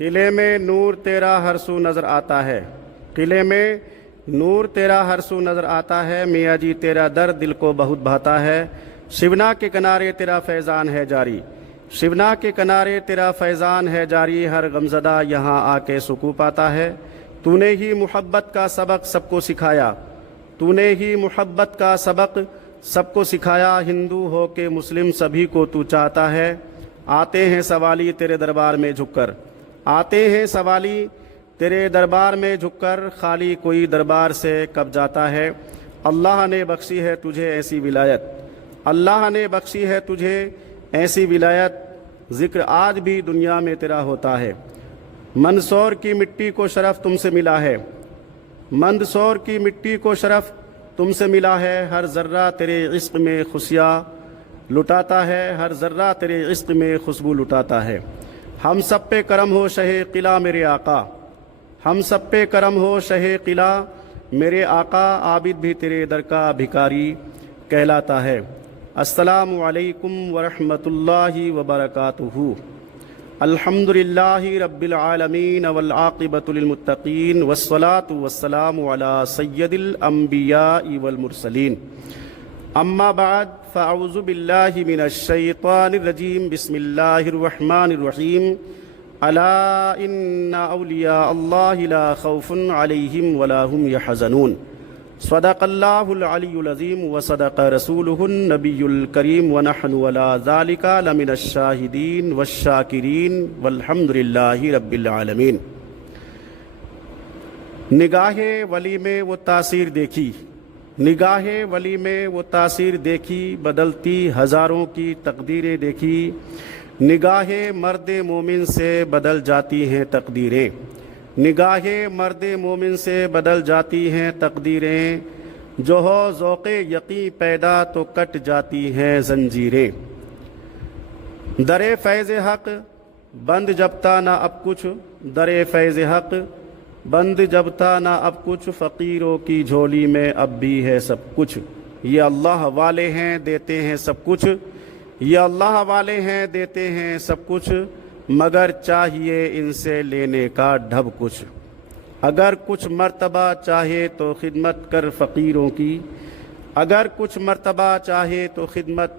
قلعے میں نور تیرا ہر سو نظر آتا ہے، قلعے میں نور تیرا ہر سو نظر آتا ہے، میاں جی تیرا در دل کو بہت بھاتا ہے، شیونا کے کنارے تیرا فیضان ہے جاری، شیونا کے کنارے تیرا فیضان ہے جاری، ہر غمزدہ یہاں آ کے سکون پاتا ہے، تو نے ہی محبت کا سبق سب کو سکھایا، تو نے ہی محبت کا سبق سب کو سکھایا، ہندو ہو کے مسلم سبھی کو تو چاہتا ہے، آتے ہیں سوالی تیرے دربار میں جھک کر، آتے ہیں سوالی تیرے دربار میں جھک کر، خالی کوئی دربار سے کب جاتا ہے، اللہ نے بخشی ہے تجھے ایسی ولایت، اللہ نے بخشی ہے تجھے ایسی ولایت، ذکر آج بھی دنیا میں تیرا ہوتا ہے، مندسور کی مٹی کو شرف تم سے ملا ہے، مندسور کی مٹی کو شرف تم سے ملا ہے، ہر ذرہ تیرے عشق میں خوشیاں لٹاتا ہے، ہر ذرہ تیرے عشق میں خوشبو لٹاتا ہے، ہم سب پہ کرم ہو شہ قلعہ میرے آقا، ہم سب پہ کرم ہو شہ قلعہ میرے آقا، عابد بھی تیرے در کا بھکاری کہلاتا ہے۔ السلام علیکم ورحمۃ اللہ وبرکاتہ۔ الحمدللہ رب العالمین والعاقبۃ للمتقین والصلاة والسلام علی سید الانبیاء والمرسلین، اما بعد فاعوذ باللہ من الشیطان الرجیم، بسم اللہ الرحمن الرحیم، الا ان اولیاء اللہ لا خوف علیہم ولا هم یحزنون، صدق اللہ العلی العظیم وصدق رسولہ النبی الکریم، ونحن علی ذلک لمن الشاہدین والشاکرین والحمد للہ رب العالمین۔ نگاہ ولی میں وہ تاثیر دیکھی، نگاہ ولی میں وہ تاثیر دیکھی، بدلتی ہزاروں کی تقدیریں دیکھی، نگاہ مرد مومن سے بدل جاتی ہیں تقدیریں، نگاہ مرد مومن سے بدل جاتی ہیں تقدیریں، جو ہو ذوق یقین پیدا تو کٹ جاتی ہیں زنجیریں، در فیض حق بند جب تا نہ اب کچھ، در فیض حق بند جب تا نہ اب کچھ، فقیروں کی جھولی میں اب بھی ہے سب کچھ، یہ اللہ والے ہیں دیتے ہیں سب کچھ، یہ اللہ والے ہیں دیتے ہیں سب کچھ، مگر چاہیے ان سے لینے کا ڈھب کچھ، اگر کچھ مرتبہ چاہے تو خدمت کر فقیروں کی، اگر کچھ مرتبہ چاہے تو خدمت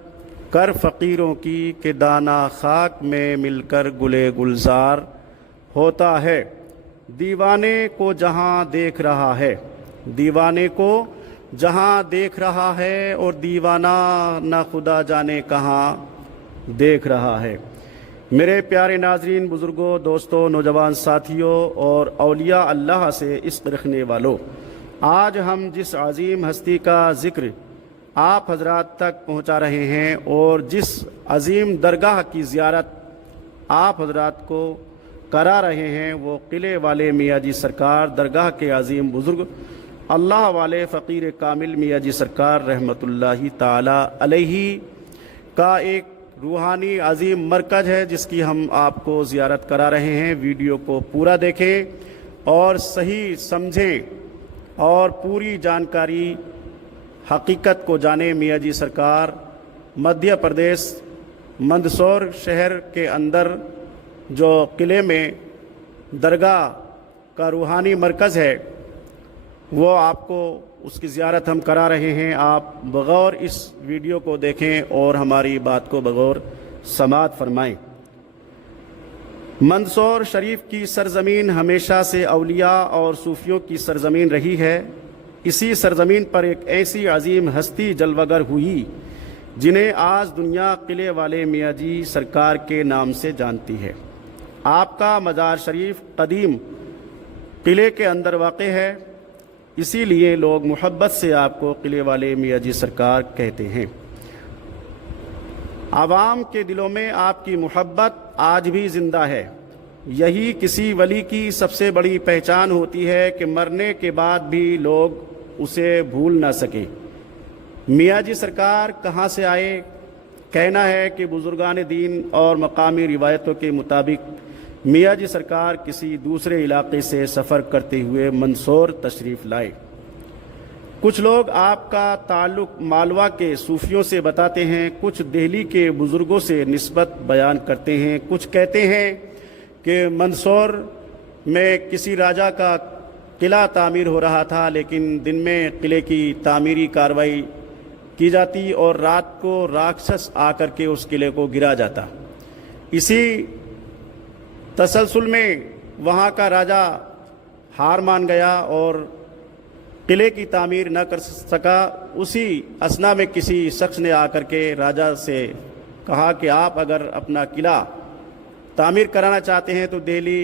کر فقیروں کی، کہ دانہ خاک میں مل کر گلے گلزار ہوتا ہے، دیوانے کو جہاں دیکھ رہا ہے، دیوانے کو جہاں دیکھ رہا ہے، اور دیوانہ نہ خدا جانے کہاں دیکھ رہا ہے۔ میرے پیارے ناظرین، بزرگوں، دوستوں، نوجوان ساتھیوں اور اولیاء اللہ سے عشق رکھنے والوں، آج ہم جس عظیم ہستی کا ذکر آپ حضرات تک پہنچا رہے ہیں، اور جس عظیم درگاہ کی زیارت آپ حضرات کو کرا رہے ہیں، وہ قلعے والے میاں جی سرکار درگاہ کے عظیم بزرگ اللہ والے فقیر کامل میاں جی سرکار رحمۃ اللہ تعالی علیہ کا ایک روحانی عظیم مرکز ہے، جس کی ہم آپ کو زیارت کرا رہے ہیں۔ ویڈیو کو پورا دیکھیں اور صحیح سمجھیں اور پوری جانکاری حقیقت کو جانیں۔ میاں جی سرکار مدھیہ پردیش مندسور شہر کے اندر جو قلعے میں درگاہ کا روحانی مرکز ہے، وہ آپ کو اس کی زیارت ہم کرا رہے ہیں۔ آپ بغور اس ویڈیو کو دیکھیں اور ہماری بات کو بغور سماعت فرمائیں۔ مندسور شریف کی سرزمین ہمیشہ سے اولیاء اور صوفیوں کی سرزمین رہی ہے۔ اسی سرزمین پر ایک ایسی عظیم ہستی جلوگر ہوئی جنہیں آج دنیا قلعے والے میاں جی سرکار کے نام سے جانتی ہے۔ آپ کا مزار شریف قدیم قلعے کے اندر واقع ہے، اسی لیے لوگ محبت سے آپ کو قلعے والے میاں جی سرکار کہتے ہیں۔ عوام کے دلوں میں آپ کی محبت آج بھی زندہ ہے۔ یہی کسی ولی کی سب سے بڑی پہچان ہوتی ہے کہ مرنے کے بعد بھی لوگ اسے بھول نہ سکیں۔ میاں جی سرکار کہاں سے آئے؟ کہنا ہے کہ بزرگان دین اور مقامی روایتوں کے مطابق میاں جی سرکار کسی دوسرے علاقے سے سفر کرتے ہوئے مندسور تشریف لائے۔ کچھ لوگ آپ کا تعلق مالوا کے صوفیوں سے بتاتے ہیں، کچھ دہلی کے بزرگوں سے نسبت بیان کرتے ہیں، کچھ کہتے ہیں کہ مندسور میں کسی راجا کا قلعہ تعمیر ہو رہا تھا، لیکن دن میں قلعے کی تعمیری کارروائی کی جاتی اور رات کو راکشس آ کر کے اس قلعے کو گرا جاتا۔ اسی تسلسل میں وہاں کا راجا ہار مان گیا اور قلعے کی تعمیر نہ کر سکا۔ اسی اثنا میں کسی شخص نے آ کر کے راجا سے کہا کہ آپ اگر اپنا قلعہ تعمیر کرانا چاہتے ہیں تو دہلی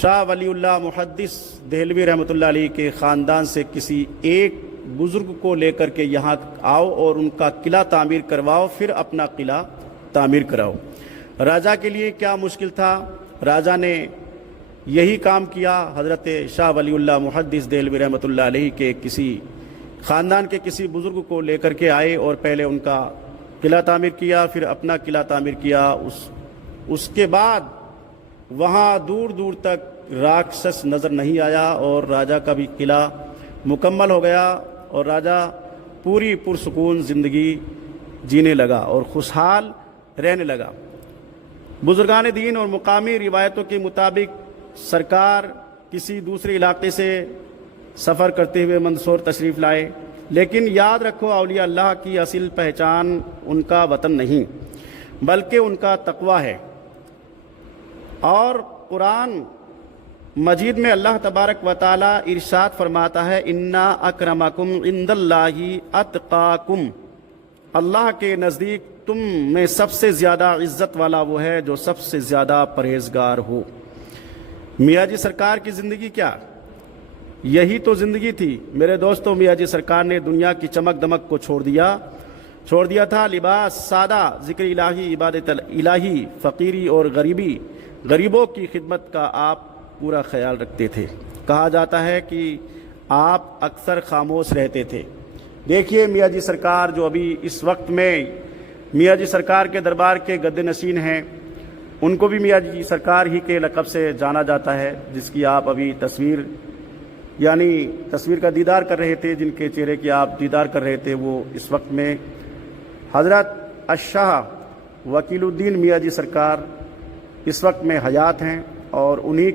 شاہ ولی اللہ محدث دہلوی رحمۃ اللہ علیہ کے خاندان سے کسی ایک بزرگ کو لے کر کے یہاں آؤ اور ان کا قلعہ تعمیر کرواؤ، پھر اپنا قلعہ تعمیر کراؤ۔ راجا کے لیے کیا مشکل تھا، راجا نے یہی کام کیا۔ حضرت شاہ ولی اللہ محدث دہلوی رحمۃ اللہ علیہ کے کسی خاندان کے کسی بزرگ کو لے کر کے آئے اور پہلے ان کا قلعہ تعمیر کیا، پھر اپنا قلعہ تعمیر کیا۔ اس کے بعد وہاں دور دور تک راکشس نظر نہیں آیا اور راجا کا بھی قلعہ مکمل ہو گیا اور راجا پوری پرسکون زندگی جینے لگا اور خوشحال رہنے لگا۔ بزرگان دین اور مقامی روایتوں کے مطابق سرکار کسی دوسرے علاقے سے سفر کرتے ہوئے مندسور تشریف لائے، لیکن یاد رکھو اولیاء اللہ کی اصل پہچان ان کا وطن نہیں بلکہ ان کا تقویٰ ہے۔ اور قرآن مجید میں اللہ تبارک و تعالی ارشاد فرماتا ہے انا اکرمکم عند اللہ اتقاکم، اللہ کے نزدیک تم میں سب سے زیادہ عزت والا وہ ہے جو سب سے زیادہ پرہیزگار ہو۔ میاں جی سرکار کی زندگی کیا، یہی تو زندگی تھی میرے دوستوں۔ میاں جی سرکار نے دنیا کی چمک دمک کو چھوڑ دیا تھا، لباس سادہ، ذکر الہی، عبادت الہی، فقیری اور غریبوں کی خدمت کا آپ پورا خیال رکھتے تھے۔ کہا جاتا ہے کہ آپ اکثر خاموش رہتے تھے۔ دیکھیے میاں جی سرکار جو ابھی اس وقت میں میاں جی سرکار کے دربار کے گدِ نشین ہیں، ان کو بھی میاں جی سرکار ہی کے لقب سے جانا جاتا ہے، جس کی آپ ابھی تصویر کا دیدار کر رہے تھے، جن کے چہرے کی آپ دیدار کر رہے تھے، وہ اس وقت میں حضرت الشاہ وکیل الدین میاں جی سرکار اس وقت میں حیات ہیں اور انہی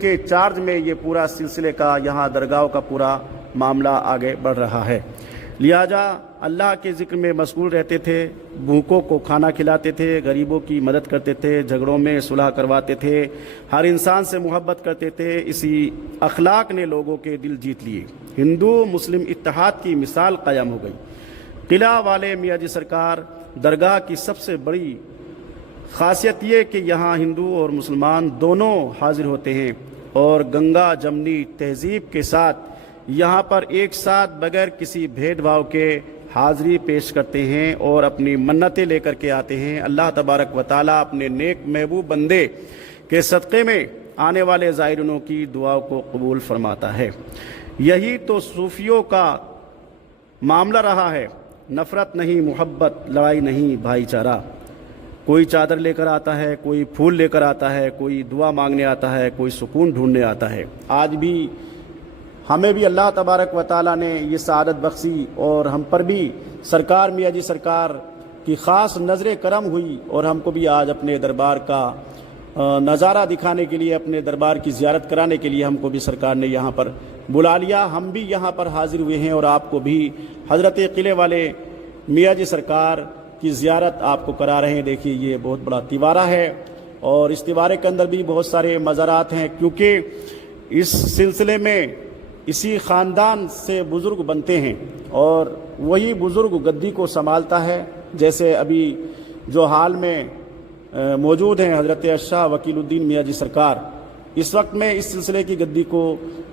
کے چارج میں یہ پورا سلسلے کا یہاں درگاہوں کا پورا معاملہ آگے بڑھ رہا ہے۔ لہذا اللہ کے ذکر میں مشغول رہتے تھے، بھوکوں کو کھانا کھلاتے تھے، غریبوں کی مدد کرتے تھے، جھگڑوں میں صلح کرواتے تھے، ہر انسان سے محبت کرتے تھے۔ اسی اخلاق نے لوگوں کے دل جیت لیے، ہندو مسلم اتحاد کی مثال قائم ہو گئی۔ قلعہ والے میاں جی سرکار درگاہ کی سب سے بڑی خاصیت یہ کہ یہاں ہندو اور مسلمان دونوں حاضر ہوتے ہیں اور گنگا جمنی تہذیب کے ساتھ یہاں پر ایک ساتھ بغیر کسی بھید بھاؤ کے حاضری پیش کرتے ہیں اور اپنی منتیں لے کر کے آتے ہیں۔ اللہ تبارک و تعالیٰ اپنے نیک محبوب بندے کے صدقے میں آنے والے زائرینوں کی دعا کو قبول فرماتا ہے۔ یہی تو صوفیوں کا معاملہ رہا ہے، نفرت نہیں، محبت، لڑائی نہیں، بھائی چارہ۔ کوئی چادر لے کر آتا ہے، کوئی پھول لے کر آتا ہے، کوئی دعا مانگنے آتا ہے، کوئی سکون ڈھونڈنے آتا ہے۔ آج بھی ہمیں بھی اللہ تبارک و تعالیٰ نے یہ سعادت بخشی اور ہم پر بھی سرکار میاں جی سرکار کی خاص نظر کرم ہوئی اور ہم کو بھی آج اپنے دربار کا نظارہ دکھانے کے لیے، اپنے دربار کی زیارت کرانے کے لیے ہم کو بھی سرکار نے یہاں پر بلا لیا۔ ہم بھی یہاں پر حاضر ہوئے ہیں اور آپ کو بھی حضرت قلعے والے میاں جی سرکار کی زیارت آپ کو کرا رہے ہیں۔ دیکھیے یہ بہت بڑا تیوارہ ہے اور اس تیوارے کے اندر بھی بہت سارے مزارات ہیں، کیونکہ اس سلسلے میں اسی خاندان سے بزرگ بنتے ہیں اور وہی بزرگ گدی کو سنبھالتا ہے۔ جیسے ابھی جو حال میں موجود ہیں حضرت الشاہ وکیل الدین میاں جی سرکار، اس وقت میں اس سلسلے کی گدی کو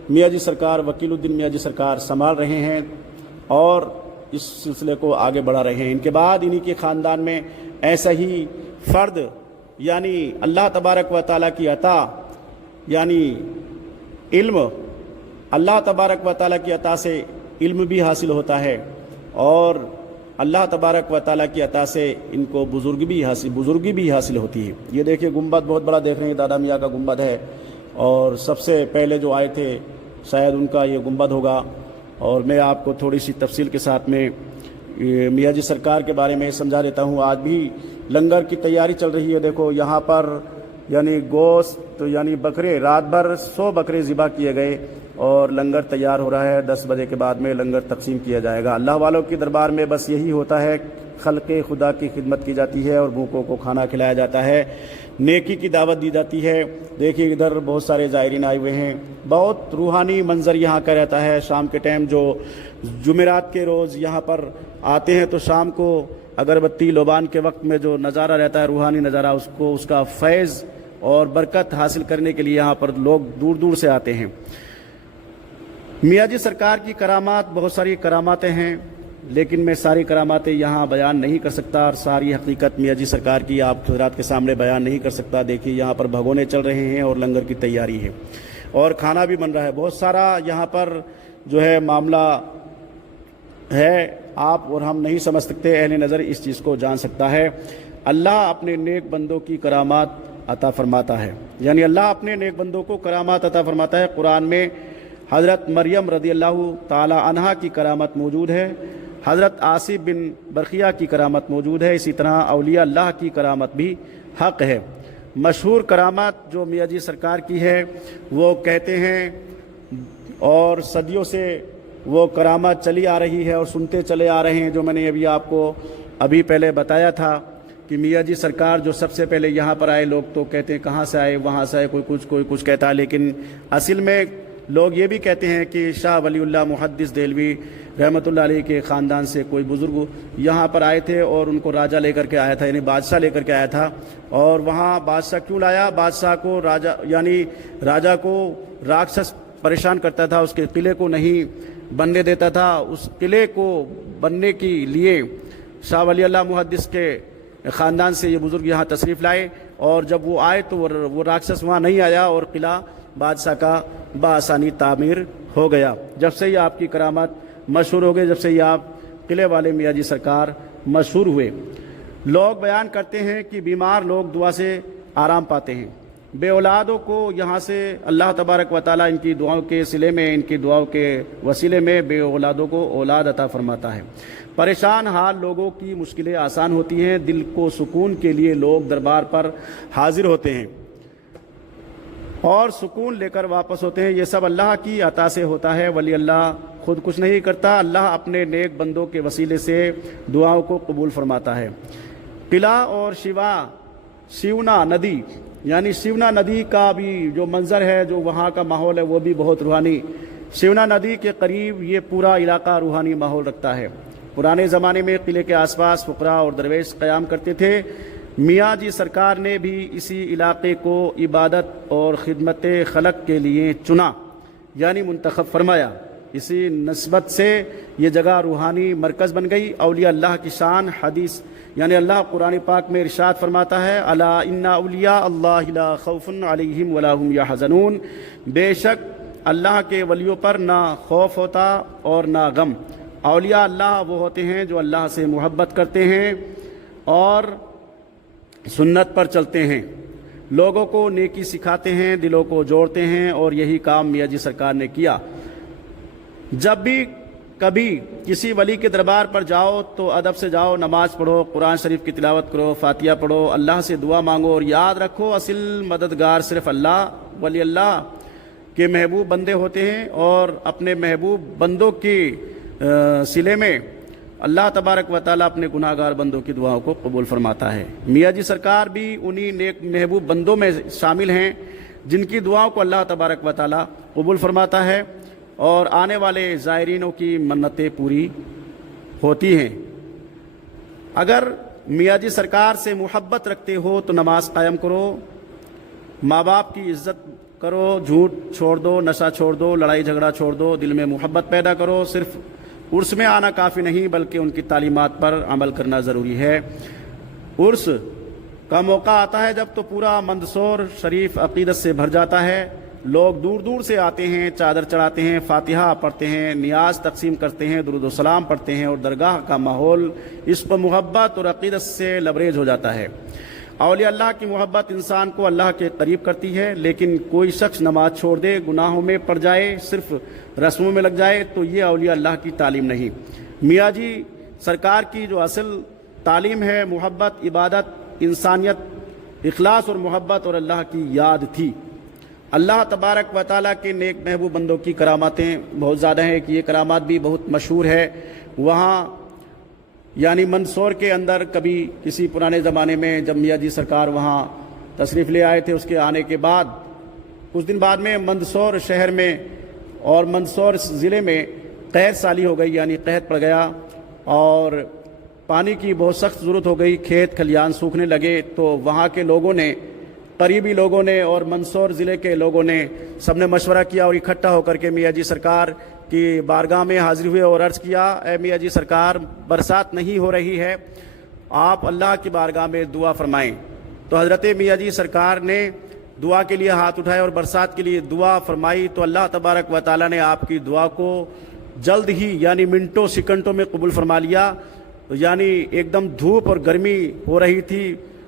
میاں جی سرکار وکیل الدین میاں جی سرکار سنبھال رہے ہیں اور اس سلسلے کو آگے بڑھا رہے ہیں۔ ان کے بعد انہی کے خاندان میں ایسا ہی فرد یعنی اللہ تبارک و تعالیٰ کی عطا یعنی علم، اللہ تبارک و تعالیٰ کی عطا سے علم بھی حاصل ہوتا ہے اور اللہ تبارک و تعالیٰ کی عطا سے ان کو بزرگی بھی حاصل ہوتی ہے۔ یہ دیکھیں گنبد بہت بڑا دیکھ رہے ہیں، دادا میاں کا گنبد ہے اور سب سے پہلے جو آئے تھے شاید ان کا یہ گنبد ہوگا۔ اور میں آپ کو تھوڑی سی تفصیل کے ساتھ میں मियाँ जी सरकार के बारे में समझा देता हूँ। आज भी लंगर की तैयारी चल रही है। देखो यहाँ पर यानी गोश्त यानी बकरे, रात भर 100 बकरे ज़िबा किए गए और लंगर तैयार हो रहा है। 10 बजे के बाद में लंगर तकसीम किया जाएगा। अल्लाह वालों के दरबार में बस यही होता है, खल्क़े खुदा की खिदमत की जाती है और भूखों को खाना खिलाया जाता है, नेकी की दावत दी जाती है। देखिए इधर बहुत सारे ज़ायरीन आए हुए हैं। बहुत रूहानी मंज़र यहाँ का रहता है। शाम के टाइम जो जुमेरात के रोज़ यहाँ पर आते हैं तो शाम को अगरबत्ती लोबान के वक्त में जो नज़ारा रहता है, रूहानी नज़ारा, उसको उसका फैज़ और बरकत हासिल करने के लिए यहाँ पर लोग दूर दूर से आते हैं। मियाँ जी सरकार की करामात, बहुत सारी करामातें हैं, लेकिन मैं सारी करामातें यहाँ बयान नहीं कर सकता और सारी हकीकत मियाँ जी सरकार की आप हज़रात के सामने बयान नहीं कर सकता। देखिए यहाँ पर भगोने चल रहे हैं और लंगर की तैयारी है और खाना भी बन रहा है। बहुत सारा यहाँ पर जो है मामला है, आप और हम नहीं समझ सकते, अहले नज़र इस चीज़ को जान सकता है। अल्लाह अपने नेक बंदों की करामात अता फरमाता है, यानी अल्लाह अपने नेक बंदों को करामात अता फरमाता है। कुरान में हज़रत मरियम रज़ियल्लाहु ताला अन्हा की करामत मौजूद है, हज़रत आसिफ बिन बरखिया की करामत मौजूद है। इसी तरह औलिया अल्लाह की करामत भी हक़ है। मशहूर करामत जो मियाँ जी सरकार की है वो कहते हैं और सदियों से वो करामत चली आ रही है और सुनते चले आ रहे हैं। जो मैंने अभी पहले बताया था कि मियाँ जी सरकार जो सबसे पहले यहाँ पर आए, लोग तो कहते हैं कहाँ से आए, वहाँ से आए, कोई कुछ कहता है, लेकिन असल में लोग ये भी कहते हैं कि शाह वलीउल्लाह मुहद्दिस देलवी रहमतुल्लाह अलैह के ख़ानदान से कोई बुज़ुर्ग यहाँ पर आए थे और उनको राजा लेकर के आया था, यानी बादशाह लेकर के आया था। और वहाँ बादशाह क्यों लाया? बादशाह को राजा को राक्षस परेशान करता था, उसके किले को नहीं बनने देता था। उस किले को बनने के लिए शाह वलीउल्लाह मुहद्दिस के ख़ानदान से ये बुज़ुर्ग यहाँ तशरीफ़ लाए और जब वो आए तो वो राक्षस वहाँ नहीं आया और किला बादशाह का बआसानी तामीर हो गया। जब से ही आपकी करामत मशहूर हो गई, जब से ही आप किले वाले मियाँ जी सरकार मशहूर हुए। लोग बयान करते हैं कि बीमार लोग दुआ से आराम पाते हैं, बे औलादों को यहाँ से अल्लाह तबारक व तआला इनकी दुआओं के सिले में, इनकी दुआओं के वसीले में बे औलादों को औलाद अता फरमाता है। परेशान हाल लोगों की मुश्किलें आसान होती हैं, दिल को सुकून के लिए लोग दरबार पर हाजिर होते हैं और सुकून लेकर वापस होते हैं। ये सब अल्लाह की अता से होता है। वली अल्लाह खुद कुछ नहीं करता, अल्लाह अपने नेक बंदों के वसीले से दुआओं को कबूल फरमाता है। किला और शिवना नदी, यानी शिवना नदी का भी जो मंज़र है, जो वहाँ का माहौल है, वो भी बहुत रूहानी। शिवना नदी के करीब ये पूरा इलाका रूहानी माहौल रखता है। पुराने ज़माने में किले के आसपास फुकरा और दरवेश क़याम करते थे। मियाँ जी सरकार ने भी इसी इलाके को इबादत और खिदमत खलक के लिए चुना, यानी मुंतखब फरमाया। इसी नस्बत से ये जगह रूहानी मरकज़ बन गई। औलिया अल्लाह की शान हदीस, यानी अल्लाह कुरान पाक में इरशाद फरमाता है, अला इन्ना औलिया अल्लाह ला खौफुन अलैहिम वला हुम यहज़नून, बेशक अल्लाह के वलियों पर ना खौफ होता और ना गम। औलिया अल्लाह वो होते हैं जो अल्लाह से मोहब्बत करते हैं और सुन्नत पर चलते हैं, लोगों को नेकी सिखाते हैं, दिलों को जोड़ते हैं, और यही काम मियाँ जी सरकार ने किया। जब भी कभी किसी वली के दरबार पर जाओ तो अदब से जाओ, नमाज पढ़ो, कुरान शरीफ की तिलावत करो, फातिहा पढ़ो, अल्लाह से दुआ मांगो और याद रखो असल मददगार सिर्फ अल्लाह, वली अल्लाह के महबूब बंदे होते हैं और अपने महबूब बंदों के सिले में अल्लाह तबारक व तआला अपने गुनाहगार बंदों की दुआओं को कबूल फरमाता है। मियाँ जी सरकार भी उन्हीं नेक महबूब बंदों में शामिल हैं जिनकी दुआओं को अल्लाह तबारक व तआला कबूल फरमाता है और आने वाले ज़ायरीनों की मन्नतें पूरी होती हैं। अगर मियाँ जी सरकार से मोहब्बत रखते हो तो नमाज कायम करो, माँ बाप की इज़्ज़त करो, झूठ छोड़ दो, नशा छोड़ दो, लड़ाई झगड़ा छोड़ दो, दिल में मोहब्बत पैदा करो। सिर्फ उर्स में आना काफ़ी नहीं बल्कि उनकी तालीमात पर अमल करना ज़रूरी है। उर्स का मौका आता है जब तो पूरा मंदसौर शरीफ अक़ीदत से भर जाता है। लोग दूर दूर से आते हैं, चादर चढ़ाते हैं, फातिहा पढ़ते हैं, नियाज तकसीम करते हैं, दुरूद व सलाम पढ़ते हैं और दरगाह का माहौल इश्क़ व मोहब्बत और अक़ीदत से लबरेज हो जाता है। औलिया अल्लाह की मोहब्बत इंसान को अल्लाह के करीब करती है, लेकिन कोई शख्स नमाज छोड़ दे, गुनाहों में पड़ जाए, सिर्फ रस्मों में लग जाए तो ये औलिया अल्लाह की तालीम नहीं। मियाँ जी सरकार की जो असल तालीम है मोहब्बत, इबादत, इंसानियत, इखलास और मोहब्बत और अल्लाह की याद थी। अल्लाह तबारक व ताला के नेक महबूब बंदों की करामातें बहुत ज़्यादा हैं कि ये करामात भी बहुत मशहूर है। वहाँ यानी मंदसौर के अंदर कभी किसी पुराने ज़माने में जब मियाँ जी सरकार वहाँ तशरीफ़ ले आए थे, उसके आने के बाद कुछ दिन बाद में मंदसौर शहर में और मंदसौर ज़िले में कहर साली हो गई, यानी कहत पड़ गया और पानी की बहुत सख्त ज़रूरत हो गई। खेत खलियान सूखने लगे तो वहाँ के लोगों ने, करीबी लोगों ने और मंदसौर ज़िले के लोगों ने सब ने मशवरा किया और इकट्ठा होकर के मियाँ जी सरकार की बारगाह में हाजिर हुए और अर्ज़ किया, ए मियाँ जी सरकार, बरसात नहीं हो रही है, आप अल्लाह की बारगाह में दुआ फरमाएं। तो हज़रत मियाँ जी सरकार ने दुआ के लिए हाथ उठाए और बरसात के लिए दुआ फरमाई। तो अल्लाह तबारक व ताला ने आपकी दुआ को जल्द ही यानी मिनटों सेकंडों में कबूल फरमा लिया। तो यानी एकदम धूप और गर्मी हो रही थी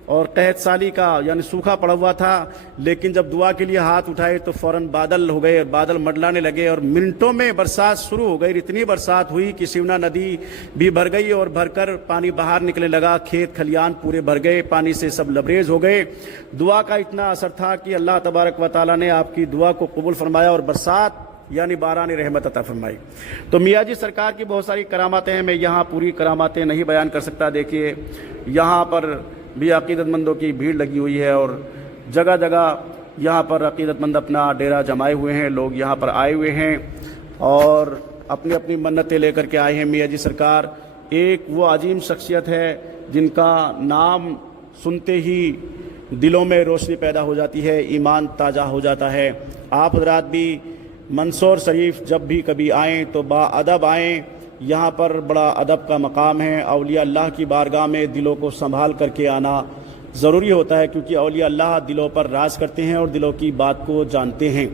और कहत साली का यानी सूखा पड़ा हुआ था, लेकिन जब दुआ के लिए हाथ उठाए तो फ़ौरन बादल हो गए, बादल मंडलाने लगे और मिनटों में बरसात शुरू हो गई। इतनी बरसात हुई कि शिवना नदी भी भर गई और भरकर पानी बाहर निकलने लगा। खेत खलियान पूरे भर गए, पानी से सब लबरेज हो गए। दुआ का इतना असर था कि अल्लाह तबारक व ताला ने आपकी दुआ को कबूल फरमाया और बरसात यानी बारान रहमत अता फरमाई। तो मियाँ जी सरकार की बहुत सारी करामातें हैं, मैं यहाँ पूरी करामातें नहीं बयान कर सकता। देखिए यहाँ पर भी अकीदतमंदों की भीड़ लगी हुई है और जगह जगह यहाँ पर अकीदतमंद अपना डेरा जमाए हुए हैं, लोग यहाँ पर आए हुए हैं और अपनी अपनी मन्नतें लेकर के आए हैं। मियाँ जी सरकार एक वो अजीम शख्सियत है जिनका नाम सुनते ही दिलों में रोशनी पैदा हो जाती है, ईमान ताज़ा हो जाता है। आप हजरात भी मंदसौर शरीफ जब भी कभी आएँ तो बाअदब आएँ, यहाँ पर बड़ा अदब का मकाम है। औलिया अल्लाह की बारगाह में दिलों को संभाल करके आना ज़रूरी होता है, क्योंकि औलिया अल्लाह दिलों पर राज करते हैं और दिलों की बात को जानते हैं।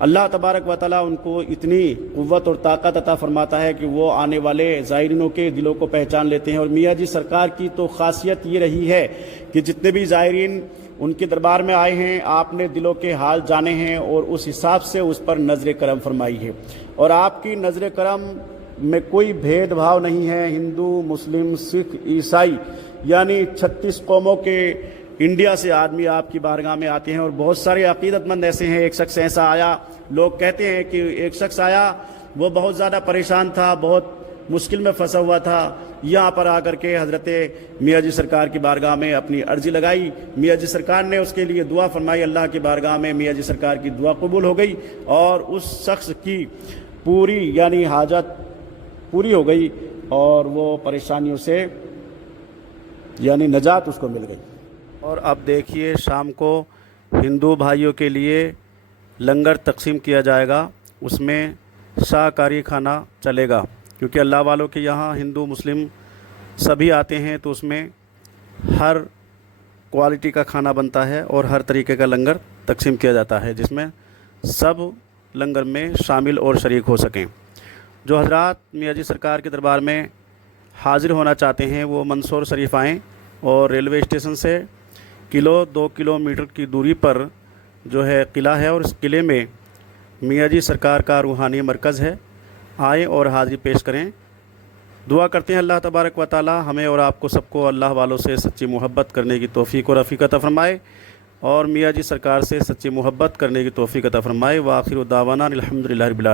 अल्लाह तबारक व तआला उनको इतनी क़ुव्वत और ताकत अता फरमाता है कि वो आने वाले ज़ायरीनों के दिलों को पहचान लेते हैं। और मियाँ जी सरकार की तो ख़ासियत ये रही है कि जितने भी ज़ायरीन उनके दरबार में आए हैं, आपने दिलों के हाल जाने हैं और उस हिसाब से उस पर नज़र करम फरमाई है। और आपकी नज़र करम में कोई भेदभाव नहीं है, हिंदू, मुस्लिम, सिख, ईसाई, यानी 36 कौमों के इंडिया से आदमी आपकी बारगाह में आते हैं। और बहुत सारे अकीदतमंद ऐसे हैं। एक शख्स ऐसा आया, लोग कहते हैं कि एक शख्स आया, वो बहुत ज़्यादा परेशान था, बहुत मुश्किल में फंसा हुआ था, यहाँ पर आकर के हज़रत मियाँ जी सरकार की बारगाह में अपनी अर्जी लगाई। मियाँ जी सरकार ने उसके लिए दुआ फरमाई, अल्लाह की बारगाह में मियाँ जी सरकार की दुआ कबूल हो गई और उस शख्स की पूरी यानी हाजत पूरी हो गई और वो परेशानियों से यानी नजात उसको मिल गई। और अब देखिए शाम को हिंदू भाइयों के लिए लंगर तकसीम किया जाएगा, उसमें शाकाहारी खाना चलेगा, क्योंकि अल्लाह वालों के यहाँ हिंदू मुस्लिम सभी आते हैं, तो उसमें हर क्वालिटी का खाना बनता है और हर तरीके का लंगर तकसीम किया जाता है, जिसमें सब लंगर में शामिल और शरीक हो सकें। जो हजरात मियाँ जी सरकार के दरबार में हाज़िर होना चाहते हैं वो मंदसौर शरीफ आएँ और रेलवे स्टेशन से 2 किलोमीटर की दूरी पर जो है किला है और इस किले में मियाँ जी सरकार का रूहानी मरकज़ है। आएँ और हाज़िरी पेश करें। दुआ करते हैं अल्लाह तबारक व ताला हमें और आपको सबको अल्लाह वालों से सच्ची मोहब्बत करने की तौफ़ीक़ और रफ़ीक़त अता फ़रमाए और मियाँ जी सरकार से सच्ची मोहब्बत करने की तौफ़ीक़ अता फ़रमाए। व आखिर दावाना अल्हम्दुलिल्लाहि रब्बिल आलमीन।